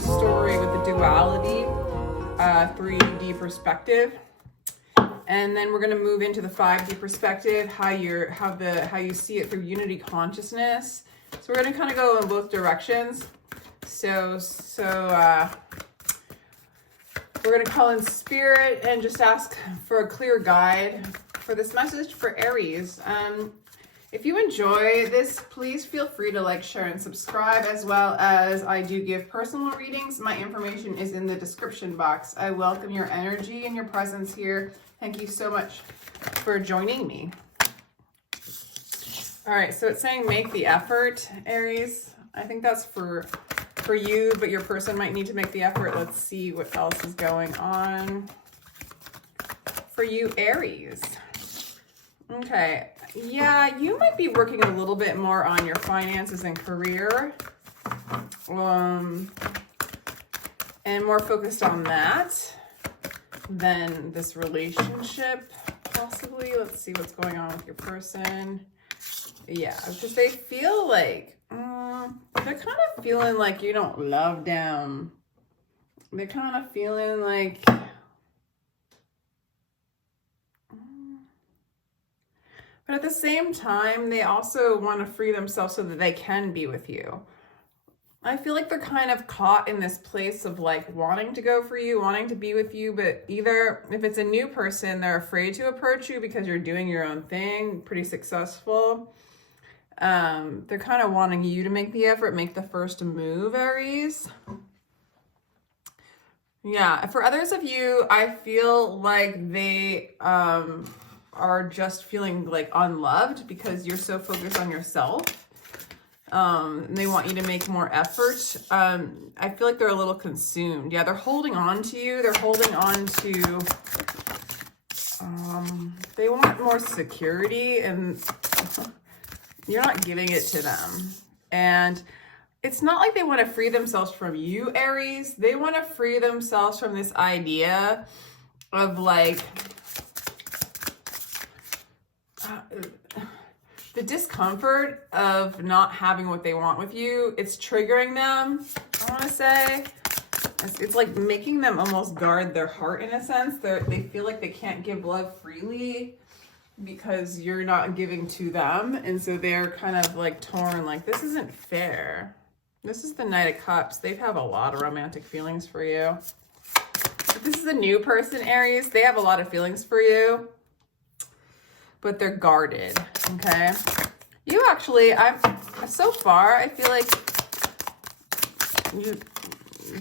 the story with the duality, 3D perspective. And then we're going to move into the 5D perspective, how you see it through unity consciousness. So we're going to kind of go in both directions. So we're going to call in spirit and just ask for a clear guide for this message for Aries. If you enjoy this, please feel free to like, share, and subscribe, as well as I do give personal readings. My information is in the description box. I welcome your energy and your presence here. Thank you so much for joining me. All right, so it's saying make the effort, Aries. I think that's for you, but your person might need to make the effort. Let's see what else is going on for you, Aries. Okay, yeah, you might be working a little bit more on your finances and career, and more focused on that than this relationship, possibly. Let's see what's going on with your person. Yeah, because they feel like, they're kind of feeling like you don't love them. They're kind of feeling like, but at the same time, they also want to free themselves so that they can be with you. I feel like they're kind of caught in this place of like wanting to go for you, wanting to be with you, but either if it's a new person, they're afraid to approach you because you're doing your own thing, pretty successful. They're kind of wanting you to make the effort, make the first move, Aries. Yeah, for others of you, I feel like they are just feeling like unloved because you're so focused on yourself. They want you to make more effort. I feel like they're a little consumed. Yeah, they're holding on to you. They're holding on to, they want more security, and you're not giving it to them. And it's not like they want to free themselves from you, Aries. They want to free themselves from this idea of like, the discomfort of not having what they want with you. It's triggering them, I want to say. It's like making them almost guard their heart in a sense. They feel like they can't give love freely because you're not giving to them. And so they're kind of like torn, like, this isn't fair. This is the Knight of Cups. They have a lot of romantic feelings for you. If this is a new person, Aries, they have a lot of feelings for you, but they're guarded, okay? You actually, so far, I feel like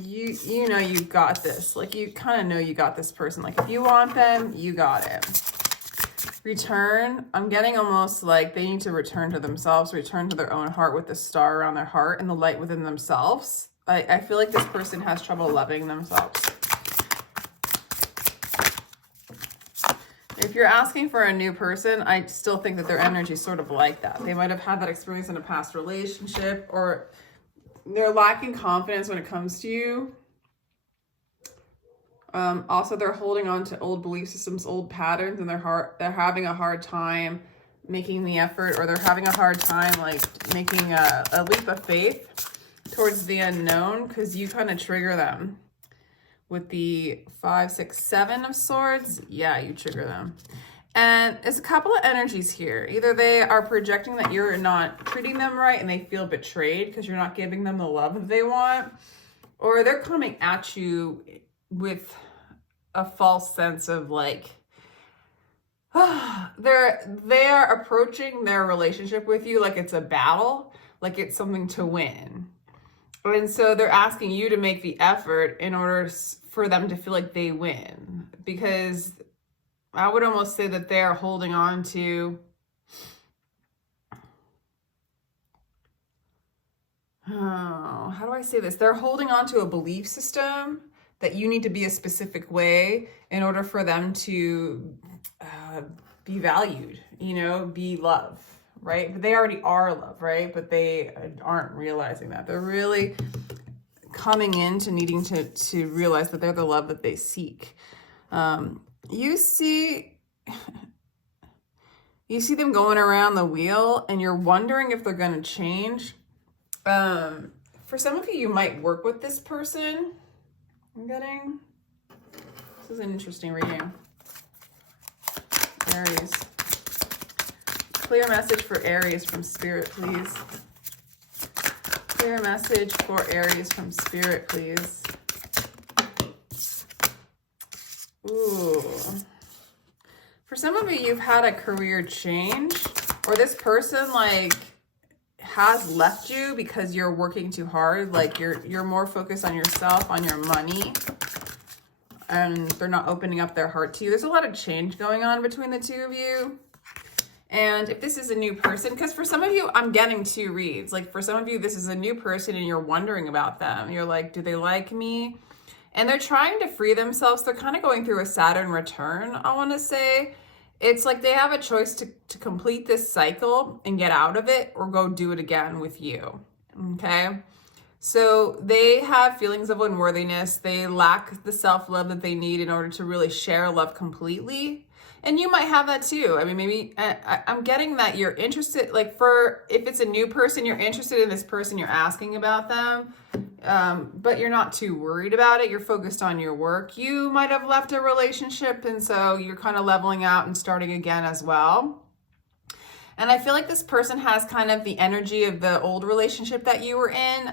you know you got this. Like, you kind of know you got this person. Like, if you want them, you got it. Return, I'm getting almost like they need to return to themselves, return to their own heart with the star around their heart and the light within themselves. I feel like this person has trouble loving themselves. If you're asking for a new person, I still think that their energy is sort of like that. They might have had that experience in a past relationship, or they're lacking confidence when it comes to you. Also, they're holding on to old belief systems, old patterns in their heart. They're having a hard time making the effort, or they're having a hard time like making a leap of faith towards the unknown, because you kind of trigger them. With the 5, 6, 7 of swords, yeah, you trigger them. And it's a couple of energies here. Either they are projecting that you're not treating them right and they feel betrayed because you're not giving them the love that they want, or they're coming at you with a false sense of like, they are approaching their relationship with you like it's a battle, like it's something to win. And so they're asking you to make the effort in order for them to feel like they win, because I would almost say that they're holding on to, how do I say this? They're holding on to a belief system that you need to be a specific way in order for them to be valued, be love, right? But they already are love, right? But they aren't realizing that. They're really coming into needing to realize that they're the love that they seek. You see them going around the wheel and you're wondering if they're going to change. For some of you, you might work with this person. I'm getting, this is an interesting reading. Aries. Clear message for Aries from Spirit, please. Clear message for Aries from Spirit, please. Ooh. For some of you, you've had a career change, or this person like has left you because you're working too hard. Like you're more focused on yourself, on your money, and they're not opening up their heart to you. There's a lot of change going on between the two of you. And if this is a new person, because for some of you, I'm getting two reads. Like for some of you, this is a new person and you're wondering about them. You're like, do they like me? And they're trying to free themselves. They're kind of going through a Saturn return, I want to say. It's like they have a choice to complete this cycle and get out of it, or go do it again with you, okay? So they have feelings of unworthiness. They lack the self-love that they need in order to really share love completely. And you might have that too. I mean, maybe I'm getting that you're interested, like if it's a new person, you're interested in this person, you're asking about them, but you're not too worried about it. You're focused on your work. You might have left a relationship, and so you're kind of leveling out and starting again as well. And I feel like this person has kind of the energy of the old relationship that you were in.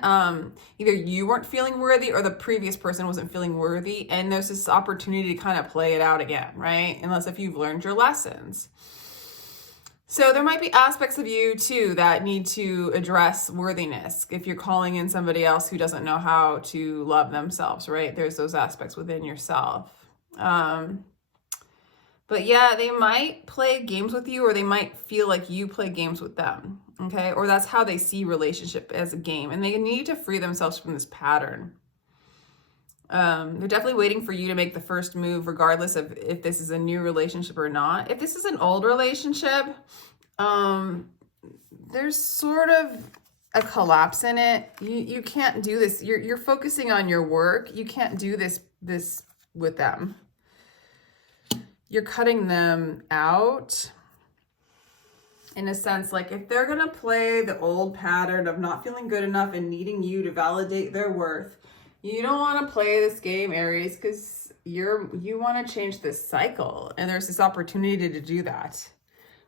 Either you weren't feeling worthy or the previous person wasn't feeling worthy. And there's this opportunity to kind of play it out again, right? Unless if you've learned your lessons. So there might be aspects of you too that need to address worthiness. If you're calling in somebody else who doesn't know how to love themselves, right? There's those aspects within yourself. But yeah, they might play games with you, or they might feel like you play games with them, okay? Or that's how they see relationship, as a game, and they need to free themselves from this pattern. They're definitely waiting for you to make the first move, regardless of if this is a new relationship or not. If this is an old relationship, there's sort of a collapse in it. You can't do this. You're focusing on your work. You can't do this with them. You're cutting them out in a sense. Like if they're going to play the old pattern of not feeling good enough and needing you to validate their worth, you don't want to play this game, Aries, because you want to change this cycle. And there's this opportunity to do that.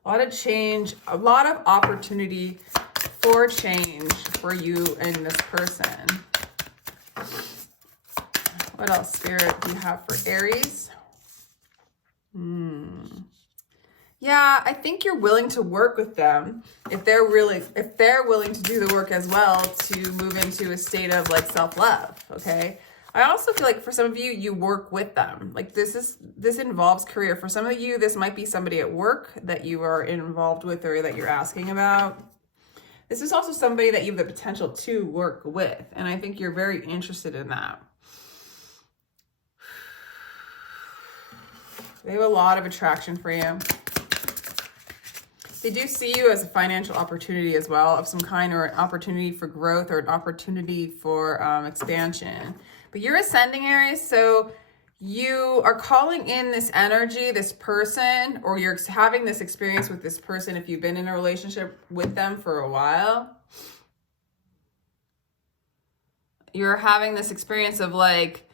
A lot of change, a lot of opportunity for change for you and this person. What else, Spirit, do you have for Aries? Yeah, I think you're willing to work with them if they're willing to do the work as well to move into a state of like self-love, okay? I also feel like for some of you, you work with them. Like this involves career. For some of you, this might be somebody at work that you are involved with or that you're asking about. This is also somebody that you have the potential to work with, and I think you're very interested in that. They have a lot of attraction for you. They do see you as a financial opportunity as well of some kind, or an opportunity for growth, or an opportunity for expansion. But you're ascending, Aries, so you are calling in this energy, this person, or you're having this experience with this person if you've been in a relationship with them for a while. You're having this experience of like,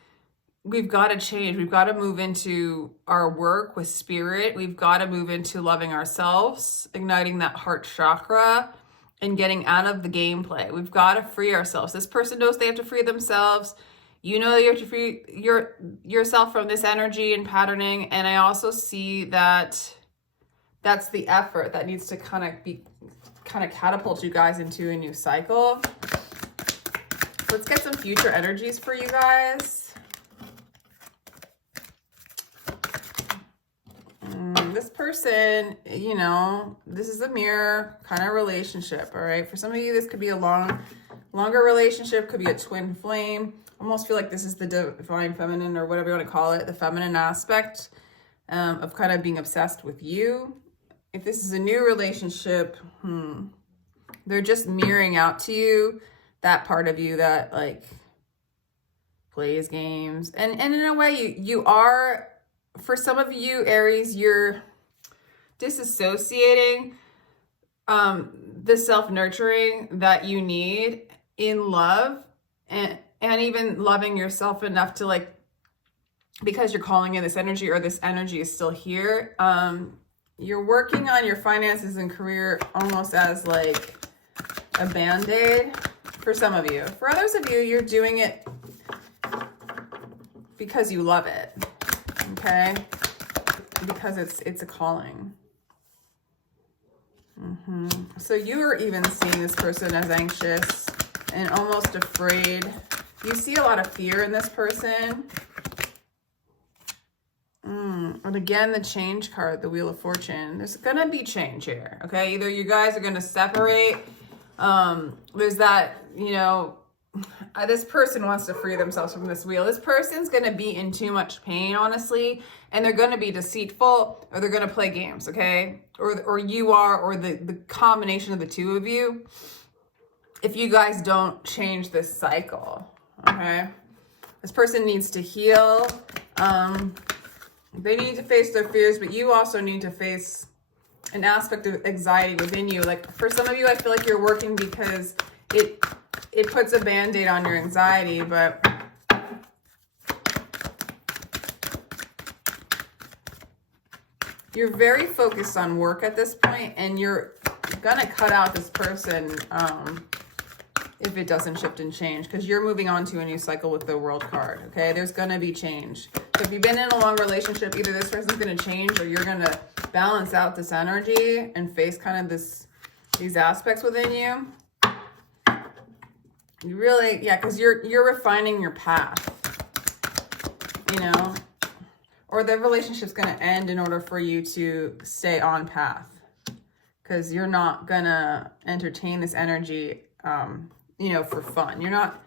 we've got to change. We've got to move into our work with spirit. We've got to move into loving ourselves, igniting that heart chakra, and getting out of the gameplay. We've got to free ourselves. This person knows they have to free themselves. You know you have to free yourself from this energy and patterning. And I also see that that's the effort that needs to kind of catapult you guys into a new cycle. Let's get some future energies for you guys. This person, you know, this is a mirror kind of relationship, all right? For some of you, this could be a longer relationship, could be a twin flame. I almost feel like this is the divine feminine, or whatever you want to call it, the feminine aspect of kind of being obsessed with you. If this is a new relationship, they're just mirroring out to you that part of you that like plays games. And in a way, you are... For some of you, Aries, you're disassociating the self-nurturing that you need in love and even loving yourself enough to like, because you're calling in this energy or this energy is still here. You're working on your finances and career almost as like a band-aid for some of you. For others of you, you're doing it because you love it, okay? Because it's a calling. So you are even seeing this person as anxious and almost afraid. You see a lot of fear in this person. And again, the change card, the Wheel of Fortune. There's going to be change here, okay? Either you guys are going to separate. There's that, you know, this person wants to free themselves from this wheel. This person's going to be in too much pain, honestly, and they're going to be deceitful, or they're going to play games, okay? Or you are, or the combination of the two of you, if you guys don't change this cycle, okay? This person needs to heal. They need to face their fears, but you also need to face an aspect of anxiety within you. Like for some of you, I feel like you're working because it puts a band-aid on your anxiety, but you're very focused on work at this point, and you're gonna cut out this person if it doesn't shift and change, because you're moving on to a new cycle with the World card, okay? There's gonna be change. So if you've been in a long relationship, either this person's gonna change or you're gonna balance out this energy and face kind of these aspects within you. You really, yeah, because you're refining your path, you know, or the relationship's gonna end in order for you to stay on path, because you're not gonna entertain this energy, you know, for fun. You're not,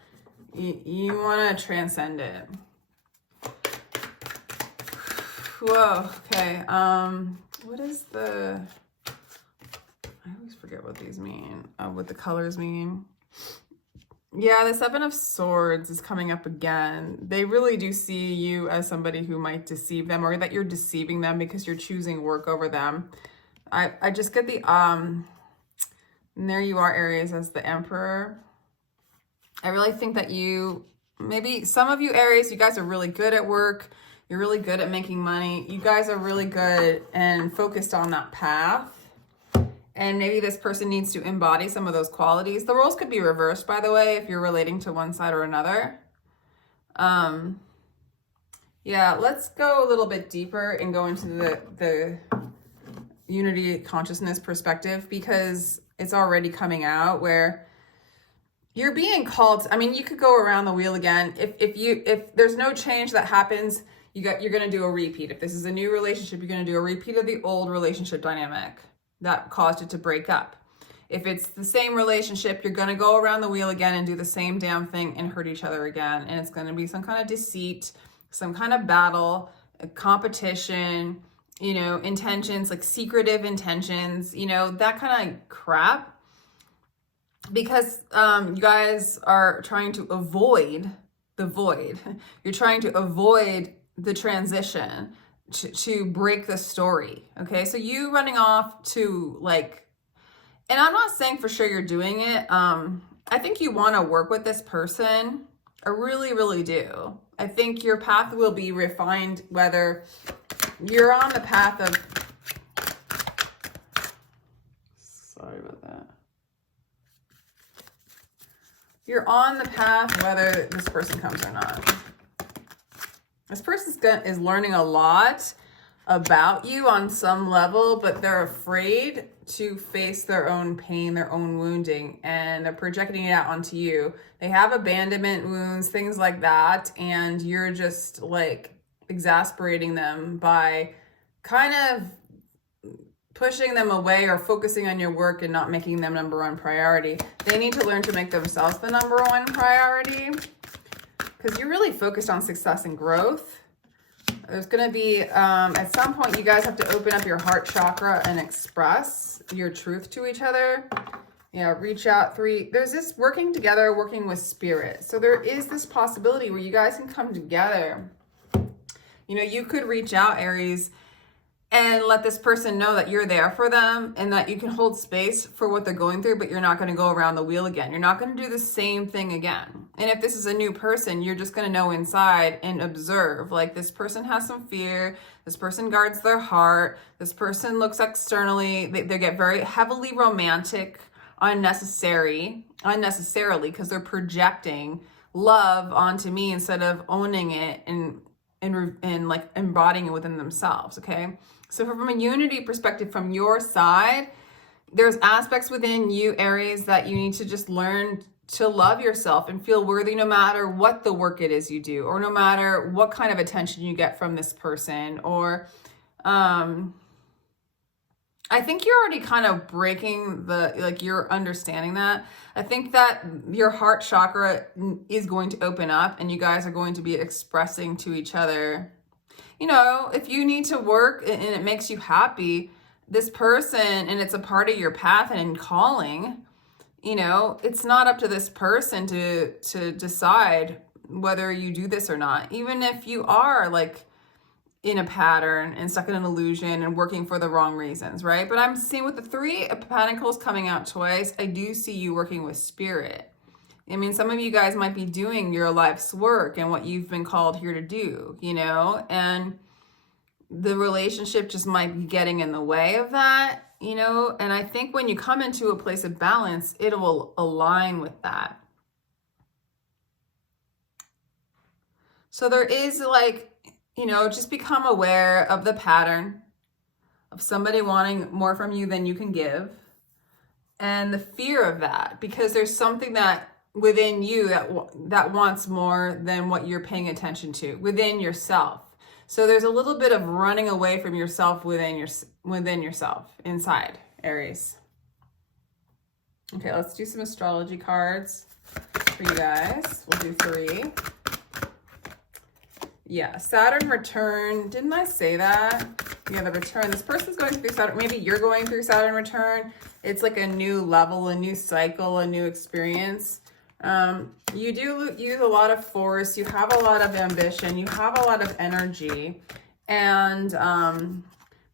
you want to transcend it. Whoa, okay. What is the, I always forget what these mean, what the colors mean. Yeah, the Seven of Swords is coming up again. They really do see you as somebody who might deceive them, or that you're deceiving them because you're choosing work over them. I just get the, and there you are, Aries, as the Emperor. I really think that you, maybe some of you Aries, you guys are really good at work. You're really good at making money. You guys are really good and focused on that path. And maybe this person needs to embody some of those qualities. The roles could be reversed, by the way, if you're relating to one side or another. Yeah, let's go a little bit deeper and go into the unity consciousness perspective, because it's already coming out where you're being called. I mean, you could go around the wheel again. If there's no change that happens, you're going to do a repeat. If this is a new relationship, you're going to do a repeat of the old relationship dynamic that caused it to break up. If it's the same relationship, you're going to go around the wheel again and do the same damn thing and hurt each other again. And it's going to be some kind of deceit, some kind of battle, a competition, you know, intentions, like secretive intentions, you know, that kind of crap. Because you guys are trying to avoid the void. You're trying to avoid the transition to break the story, okay? So you running off to like, and I'm not saying for sure you're doing it. I think you want to work with this person. I really, really do. I think your path will be refined, whether you're on the path of, sorry about that. You're on the path whether this person comes or not. This person is learning a lot about you on some level, but they're afraid to face their own pain, their own wounding, and they're projecting it out onto you. They have abandonment wounds, things like that, and you're just like exasperating them by kind of pushing them away or focusing on your work and not making them number one priority. They need to learn to make themselves the number one priority, because you're really focused on success and growth. There's going to be, at some point, you guys have to open up your heart chakra and express your truth to each other. Yeah, reach out. 3, there's this working together, working with spirit. So there is this possibility where you guys can come together. You know, you could reach out, Aries, and let this person know that you're there for them and that you can hold space for what they're going through, but you're not going to go around the wheel again. You're not going to do the same thing again. And if this is a new person, you're just going to know inside and observe, like, this person has some fear. This person guards their heart. This person looks externally. They get very heavily romantic, unnecessarily, because they're projecting love onto me instead of owning it and like embodying it within themselves. Okay. So from a unity perspective, from your side, there's aspects within you, Aries, that you need to just learn to love yourself and feel worthy no matter what the work it is you do, or no matter what kind of attention you get from this person. Or I think you're already kind of breaking you're understanding that. I think that your heart chakra is going to open up and you guys are going to be expressing to each other, if you need to work and it makes you happy, this person, and it's a part of your path and calling, it's not up to this person to decide whether you do this or not. Even if you are like in a pattern and stuck in an illusion and working for the wrong reasons, right? But I'm seeing with the Three of Pentacles coming out twice, I do see you working with spirit. I mean, some of you guys might be doing your life's work and what you've been called here to do, and the relationship just might be getting in the way of that, and I think when you come into a place of balance, it will align with that. So there is just become aware of the pattern of somebody wanting more from you than you can give, and the fear of that, because there's something that within you that wants more than what you're paying attention to within yourself. So there's a little bit of running away from yourself within yourself inside, Aries. Okay, let's do some astrology cards for you guys. We'll do 3. Yeah, Saturn return. Didn't I say that? Yeah, the return. This person's going through Saturn. Maybe you're going through Saturn return. It's like a new level, a new cycle, a new experience. You do use a lot of force. You have a lot of ambition. You have a lot of energy. And,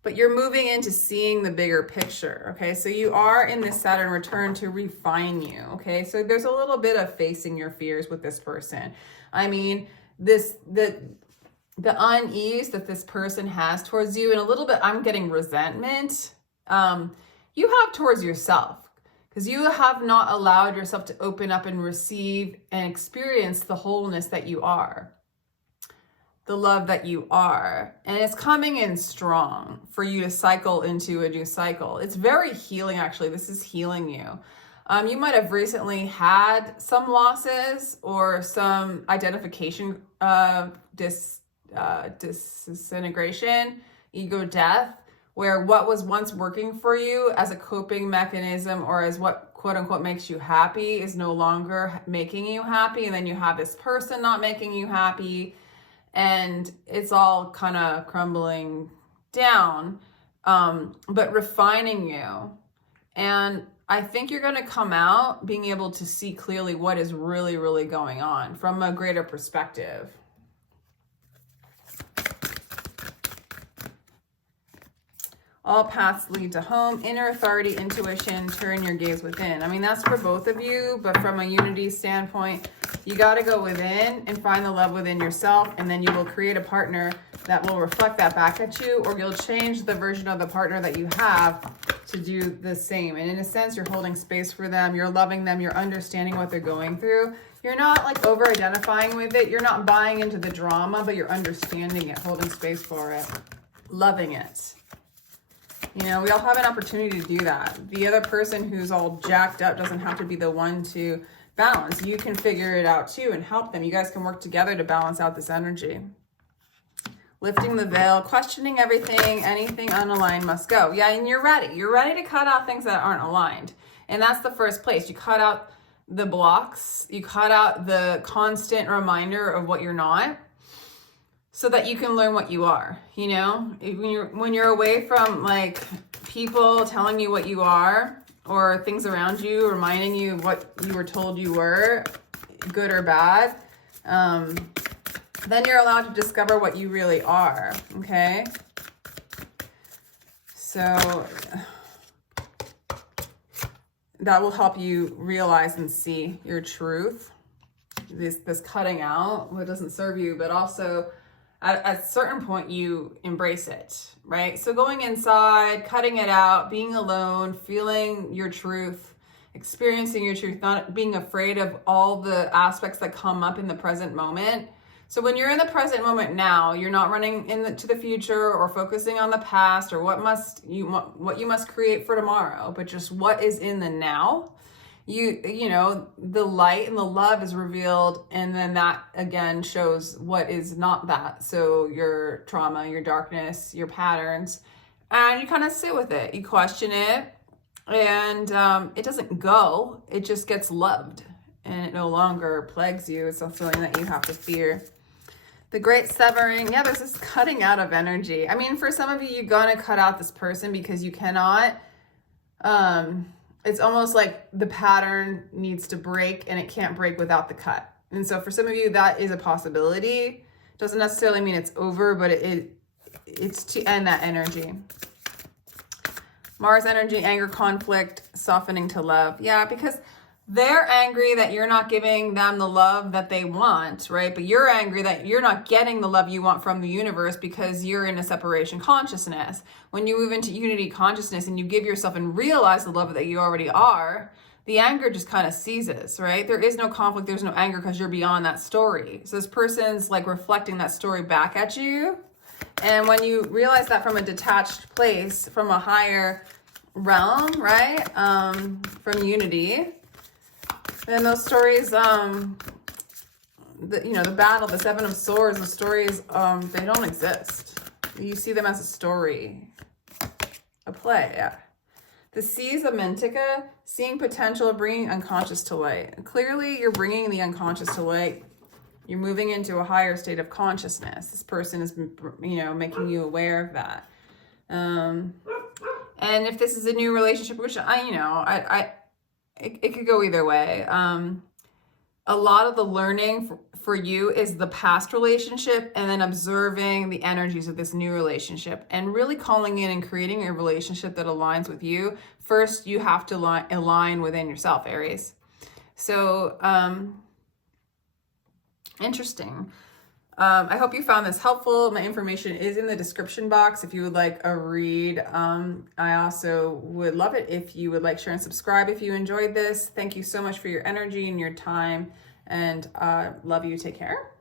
but you're moving into seeing the bigger picture. Okay, so you are in this Saturn return to refine you. Okay, so there's a little bit of facing your fears with this person. I mean, the unease that this person has towards you, and a little bit, I'm getting resentment, you have towards yourself, because you have not allowed yourself to open up and receive and experience the wholeness that you are, the love that you are. And it's coming in strong for you to cycle into a new cycle. It's very healing, actually. This is healing you. You might have recently had some losses or some identification disintegration, ego death, where what was once working for you as a coping mechanism or as what quote unquote makes you happy is no longer making you happy. And then you have this person not making you happy, and it's all kind of crumbling down, but refining you. And I think you're going to come out being able to see clearly what is really, really going on from a greater perspective. All paths lead to home, inner authority, intuition, turn your gaze within. I mean, that's for both of you, but from a unity standpoint, you got to go within and find the love within yourself, and then you will create a partner that will reflect that back at you, or you'll change the version of the partner that you have to do the same. And in a sense, you're holding space for them, you're loving them, you're understanding what they're going through. You're not like over-identifying with it, you're not buying into the drama, but you're understanding it, holding space for it, loving it. We all have an opportunity to do that. The other person who's all jacked up doesn't have to be the one to balance. You can figure it out too and help them. You guys can work together to balance out this energy. Lifting the veil, questioning everything, anything unaligned must go. Yeah, and you're ready. You're ready to cut out things that aren't aligned. And that's the first place. You cut out the blocks. You cut out the constant reminder of what you're not, so that you can learn what you are. When you're away from like people telling you what you are, or things around you reminding you of what you were told you were, good or bad, then you're allowed to discover what you really are. Okay, So that will help you realize and see your truth. This cutting out what doesn't serve you, but also at a certain point you embrace it, right? So going inside, cutting it out, being alone, feeling your truth, experiencing your truth, not being afraid of all the aspects that come up in the present moment. So when you're in the present moment now, you're not running to the future or focusing on the past or what you must create for tomorrow, but just what is in the now. You know, the light and the love is revealed, and then that again shows what is not that. So your trauma, your darkness, your patterns, and you kind of sit with it. You question it, and it doesn't go. It just gets loved, and it no longer plagues you. It's not something that you have to fear. The great severing, yeah, there's this cutting out of energy. I mean, for some of you, you're gonna cut out this person because you cannot. It's almost like the pattern needs to break and it can't break without the cut. And so for some of you, that is a possibility. Doesn't necessarily mean it's over, but it's to end that energy. Mars energy, anger, conflict, softening to love. Yeah, because they're angry that you're not giving them the love that they want, right? But you're angry that you're not getting the love you want from the universe because you're in a separation consciousness. When you move into unity consciousness and you give yourself and realize the love that you already are, the anger just kind of ceases, right? There is no conflict, there's no anger because you're beyond that story. So this person's like reflecting that story back at you. And when you realize that from a detached place, from a higher realm, right? From unity, then those stories, the battle, the Seven of Swords, the stories, they don't exist. You see them as a story, a play, yeah. The Seas of Mantica, seeing potential, bringing unconscious to light. Clearly, you're bringing the unconscious to light. You're moving into a higher state of consciousness. This person is, making you aware of that. And if this is a new relationship, which it could go either way. A lot of the learning for you is the past relationship and then observing the energies of this new relationship and really calling in and creating a relationship that aligns with you. First, you have to align within yourself, Aries. So, interesting. I hope you found this helpful. My information is in the description box if you would like a read. I also would love it if you would like, share, and subscribe if you enjoyed this. Thank you so much for your energy and your time, and love you. Take care.